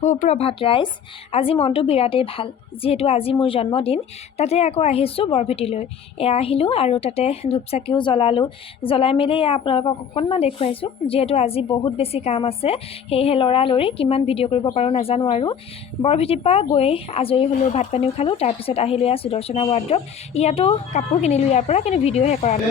সুপ্ৰভাত ৰাইজ। আজি মনটো বিৰাটেই ভাল, যিহেতু আজি মোৰ জন্মদিন। তাতে আকৌ আহিছোঁ বৰভেটিলৈ। আহিলোঁ আৰু তাতে ধূপ-চাকিও জ্বলাই মেলি আপোনালোকক অকণমান দেখুৱাইছোঁ। যিহেতু আজি বহুত বেছি কাম আছে, সেয়েহে লৰালৰি কিমান ভিডিঅ' কৰিব পাৰোঁ নাজানো। আৰু বৰভেটিৰ পৰা গৈ আজৰি হ'লোঁ, ভাত পানীও খালোঁ। তাৰপিছত আহিলোঁ ইয়াত সুদৰ্শনা ৱাৰ্ড্ৰব। ইয়াতো কাপোৰ কিনিলোঁ ইয়াৰ পৰা, কিন্তু ভিডিঅ'হে কৰা নাই।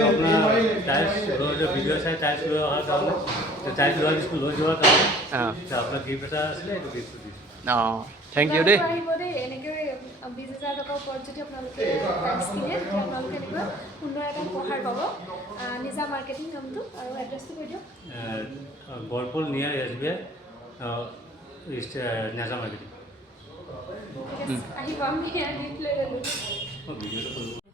থেংক ইউ দেই। 20,000 টকাৰ ওপৰত যদি আপোনালোকে টাইলছ কিনে, তেতিয়া আপোনালোকে এনেকুৱা সুন্দৰ এটা উপহাৰ পাব। নিজা মাৰ্কেটিং নামটো আৰু এড্ৰেছটো কৈ দিয়ক। গড়পল নিয়াৰ SBI নিজা মাৰ্কেটিং। আহিব, আমি গিফ্ট লৈ গ'লোঁ।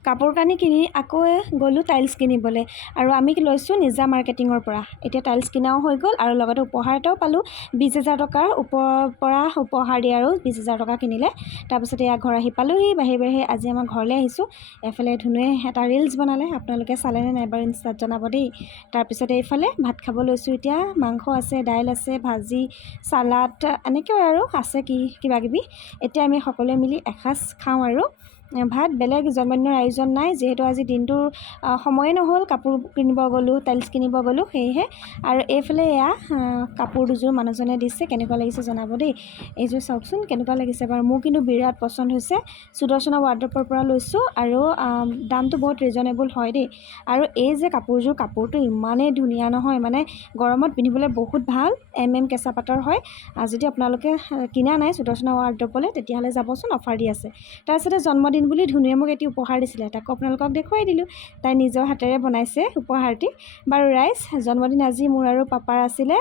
কাপোৰ কানি কিনি আকৌ গ'লোঁ টাইলছ কিনিবলৈ, আৰু আমি লৈছোঁ নিজা মাৰ্কেটিঙৰ পৰা। এতিয়া টাইলছ কিনাও হৈ গ'ল আৰু লগতে উপহাৰ এটাও পালোঁ। 20,000 টকাৰ ওপৰৰ পৰা উপহাৰ দিয়ে আৰু 20,000 টকা কিনিলে। তাৰপিছত এয়া ঘৰ আহি পালোঁহি। বাঢ়ি আজি আমাৰ ঘৰলৈ আহিছোঁ। এফালে ধুনুৱে এটা ৰিলছ বনালে, আপোনালোকে চালেনে নাই বাৰু ইনষ্টাত জনাব দেই। তাৰপিছত এইফালে ভাত খাব লৈছোঁ। এতিয়া মাংস আছে, দাইল আছে, ভাজি, চালাড, এনেকৈ আৰু আছে কিবাকিবি। এতিয়া আমি সকলোৱে মিলি এসাঁজ খাওঁ আৰু ভাত। বেলেগ জন্মদিনৰ আয়োজন নাই, যিহেতু আজি দিনটোৰ সময়ে নহ'ল। কাপোৰ কিনিব গ'লোঁ, টাইলছ কিনিব গ'লোঁ, সেয়েহে। আৰু এইফালে এয়া কাপোৰ দুযোৰ মানুহজনে দিছে, কেনেকুৱা লাগিছে জনাব দেই। এইযোৰ চাওকচোন কেনেকুৱা লাগিছে বাৰু, মোৰ কিন্তু বিৰাট পচন্দ হৈছে। সুদৰ্শনা ৱাৰ্ড্ৰবৰ পৰা লৈছোঁ, আৰু দামটো বহুত ৰিজনেবল হয় দেই। আৰু এই যে কাপোৰটো ইমানেই ধুনীয়া নহয়, মানে গৰমত পিন্ধিবলৈ বহুত ভাল। কেঁচা পাটৰ হয়। যদি আপোনালোকে কিনা নাই সুদৰ্শনা ৱাৰ্ড্ৰবলৈ, তেতিয়াহ'লে যাবচোন, অফাৰ দি আছে। তাৰপিছতে জন্মদিন বুলি ধুনুৱে মোক এটি উপহাৰ দিছিলে, তাকো আপোনালোকক দেখুৱাই দিলোঁ। তাই নিজৰ হাতেৰে বনাইছে উপহাৰটি। বাৰু ৰাইজ, জন্মদিন আজি মোৰ আৰু পাপাৰ আছিলে।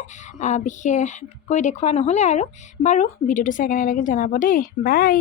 বিশেষকৈ দেখুওৱা নহ'লে আৰু। বাৰু ভিডিঅ'টো চাই কেনে লাগিল জনাব দেই। বাই।